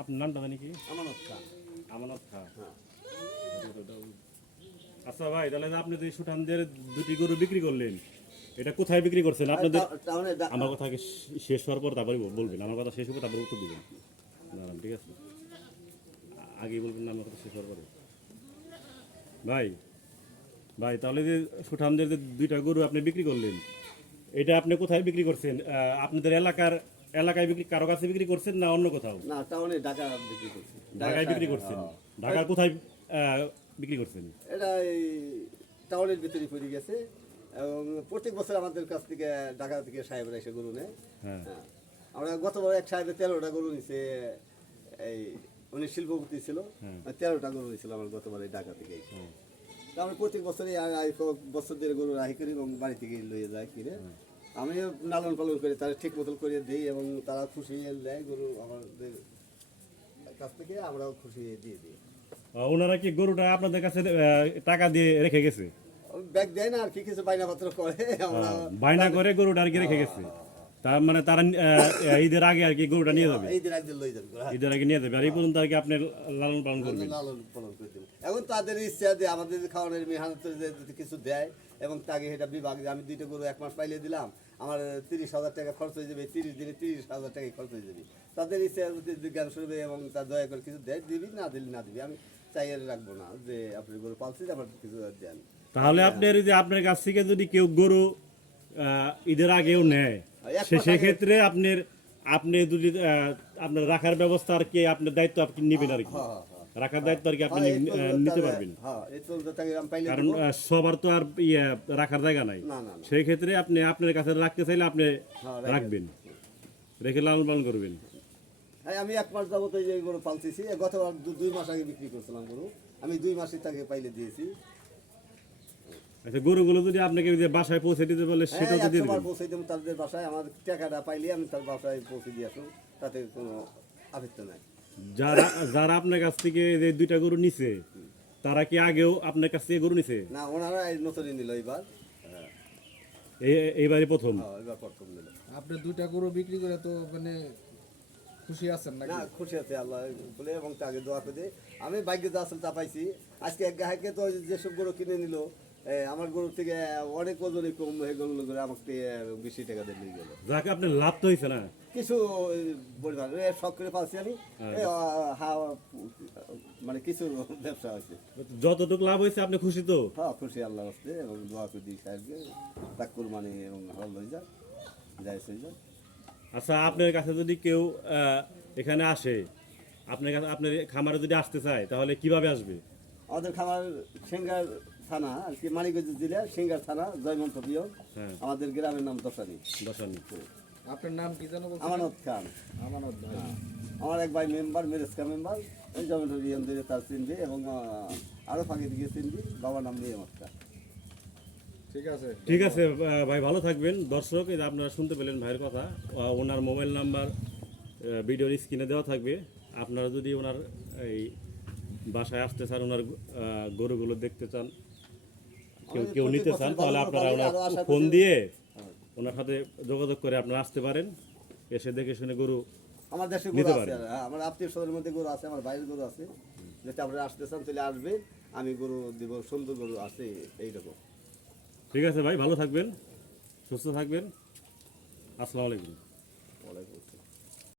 আপনার নামটা জানি কি? আমানত খান। আমানত খান। আচ্ছা ভাই, তাহলে আপনি যে সুঠামদের দুটি গরু বিক্রি করলেন, এটা কোথায় বিক্রি করছেন আপনাদের? আমার কথা শেষ হওয়ার পর তারপরে বলবেন, আমার কথা শেষ হবে তারপরে উত্তর দিবেন। দাঁড়ান, ঠিক আছে, আগেই বলবেন না আমার কথা শেষ হওয়ার পরে। ভাই ভাই তাহলে যে সুঠামদের যে দুইটা গরু আপনি বিক্রি করলেন, এটা আপনি কোথায় বিক্রি করছেন? আপনাদের এলাকায় বিক্রি, কারো কাছে বিক্রি করছেন না অন্য কোথাও? না, টাউনে ঢাকা বিক্রি করছি। ঢাকায় বিক্রি করছেন? ঢাকার কোথায় বিক্রি করছেন? এটা এই টাউনের ভিতরে পড়ে গেছে এবং প্রত্যেক বছর আমাদের কাছ থেকে ঢাকা থেকে সাহেবরা এসে গরু নেয়। হ্যাঁ, আমরা গতবার এক সাহেবে 13টা গরু নিছে। এই উনি শিল্পপতি ছিল, 13টা গরু নিয়েছিল আমার গতবার এই ঢাকা থেকে। আমরা প্রত্যেক বছরই বছর ধরে গরু রাহি করি এবং বাড়ি থেকে লইয়ে যায় কিনে। আমি লালন পালন করি, তারা ঠিক মতন করে দিই এবং তারা খুশি দেয় গরু আমাদের কাছ থেকে, আমরাও খুশি দিয়ে দিই। ওনারা কি গরুটা আপনাদের কাছে টাকা দিয়ে রেখে গেছে? ব্যাগ দেয় না আর কি, কিছু বাইনাপত্র করে, আমরা বায়না করে গরুটা আর কি রেখে গেছে। তার মানে তারা ঈদের আগে আর কি গরুটা নিয়ে যাবে, ঈদের আগে লই যাবে, ঈদের আগে নিয়ে যাবে, আর এই পর্যন্ত আর কি আপনি লালন পালন করবেন? লালন পালন করে দেবেন। এখন তাদের ইচ্ছা যে আমাদের খাওয়ানোর মেহনত যদি কিছু দেয় এবং তাকে এটা বিভাগ, আমি 2টা গরু 1 মাস পাইলে দিলাম, আমার 30,000 টাকা খরচ হয়ে যাবে, 30 দিনে 30,000 টাকা খরচ হয়ে যাবে। তাদের ইচ্ছা যদি জ্ঞান শুনবে এবং তার দয়া করে কিছু দেয় দিবি, না দিলে না দিবি। আমি চাই রাখবো না যে আপনি গরু পালছি, আমার কিছু দেন। তাহলে আপনার যে আপনার কাছ থেকে যদি কেউ গরু ঈদের আগেও নেয়, সেক্ষেত্রে আপনি যদি আপনার রাখার ব্যবস্থা আর কি, আপনার দায়িত্ব আপনি নেবেন আর কি, রাখার দায়িত্ব আর কি আপনি নিতে পারবেন। কারণ সবার তো আর রাখার জায়গা নাই, সেই ক্ষেত্রে আপনি আপনার কাছে রাখতে চাইলে আপনি রাখবেন, রেখে লালন পালন করবেন। হ্যাঁ, আমি 1 মাস যাবত এই গরু পালতেছি। গতবার 2 মাস আগে বিক্রি করছিলাম গরু, আমি 2 মাসই তাকে পাইলে দিয়েছি। আচ্ছা, গরুগুলো যদি আপনাকে বাসায় পৌঁছে দিতে বলে সেটাও তো দিয়ে দিবেন? পৌঁছে দেবো তাদের বাসায়, আমার টাকাটা পাইলে আমি তার বাসায় পৌঁছে দিয়ে আসুন, তাতে কোনো আপত্তি নাই। যারা আপনার কাছ থেকে যে 2টা গরু নিছে, তারা কি আগেও আপনার কাছ থেকে গরু নিছে? না, ওনারা নতুনই নিল এইবার, এইবারই প্রথম? এবার প্রথম নিল। আপনি 2টা গরু বিক্রি করে তো মানে খুশি আছেন নাকি? না, খুশি আছে আল্লাহ বলে এবং তাকে দোয়া করে। আমি ভাগ্যে যা আসলে তা পাইছি। আজকে এক গ্রাহকে তো যেসব গরু কিনে নিল, আমার গরু থেকে অনেক ওজনই কম হয়ে গেল করে আমাকে 20 টাকা দিয়ে নিয়ে গেল। যাকে আপনার লাভ তো হয়েছে না কিছু পরিমাণ শখ করে পাচ্ছি আমি, মানে কিছু ব্যবসা হয়েছে। যতটুকু লাভ হয়েছে আপনি খুশি তো? হ্যাঁ, খুশি আল্লাহ আসতে এবং দোয়া করে দিই সাহেবকে তাক কুরবানি এবং হাল হয়ে যায়, যাই হয়ে যায়। আচ্ছা, আপনার কাছে যদি কেউ এখানে আসে, আপনার কাছে আপনার খামারে যদি আসতে চায়, তাহলে কিভাবে আসবে? আমাদের খামার সিঙ্গার থানা আর কি, মানিকগঞ্জ জেলা সিঙ্গার থানা, জয়মন্ত পিয়ন। আমাদের গ্রামের নাম দশানি। দশানি। আপনার নাম কি জানো? আমানত খান। আমানত ভাই। আমার এক ভাই মেম্বার, মেরেজকা মেম্বার, এই জয়মন্ত পিয়ন দিয়ে তার চিনবে এবং আরও ফাঁকি দিকে চিনবি, বাবার নাম নিয়ে আমার। ঠিক আছে ভাই, ভালো থাকবেন। দর্শক, এই যে আপনারা শুনতে পেলেন ভাইয়ের কথা, ওনার মোবাইল নাম্বার ভিডিওর স্ক্রিনে দেওয়া থাকবে। আপনারা যদি ওনার এই বাসায় আসতে চান, ওনার গরুগুলো দেখতে চান, কেউ নিতে চান, তাহলে আপনারা ওনার ফোন দিয়ে ওনার সাথে যোগাযোগ করে আপনারা আসতে পারেন, এসে দেখে শুনে গরু আমার দেশে গরু আছে, আমার আত্মীয় স্বজনের মধ্যে গরু আছে, আমার বাইরের গরু আছে। যেটা আপনারা আসতে চান তাহলে আসবে, আমি গরু দিব, সুন্দর গরু আছে এইরকম। ঠিক আছে ভাই, ভালো থাকবেন, সুস্থ থাকবেন। আসসালামু আলাইকুম। ওয়ালাইকুম।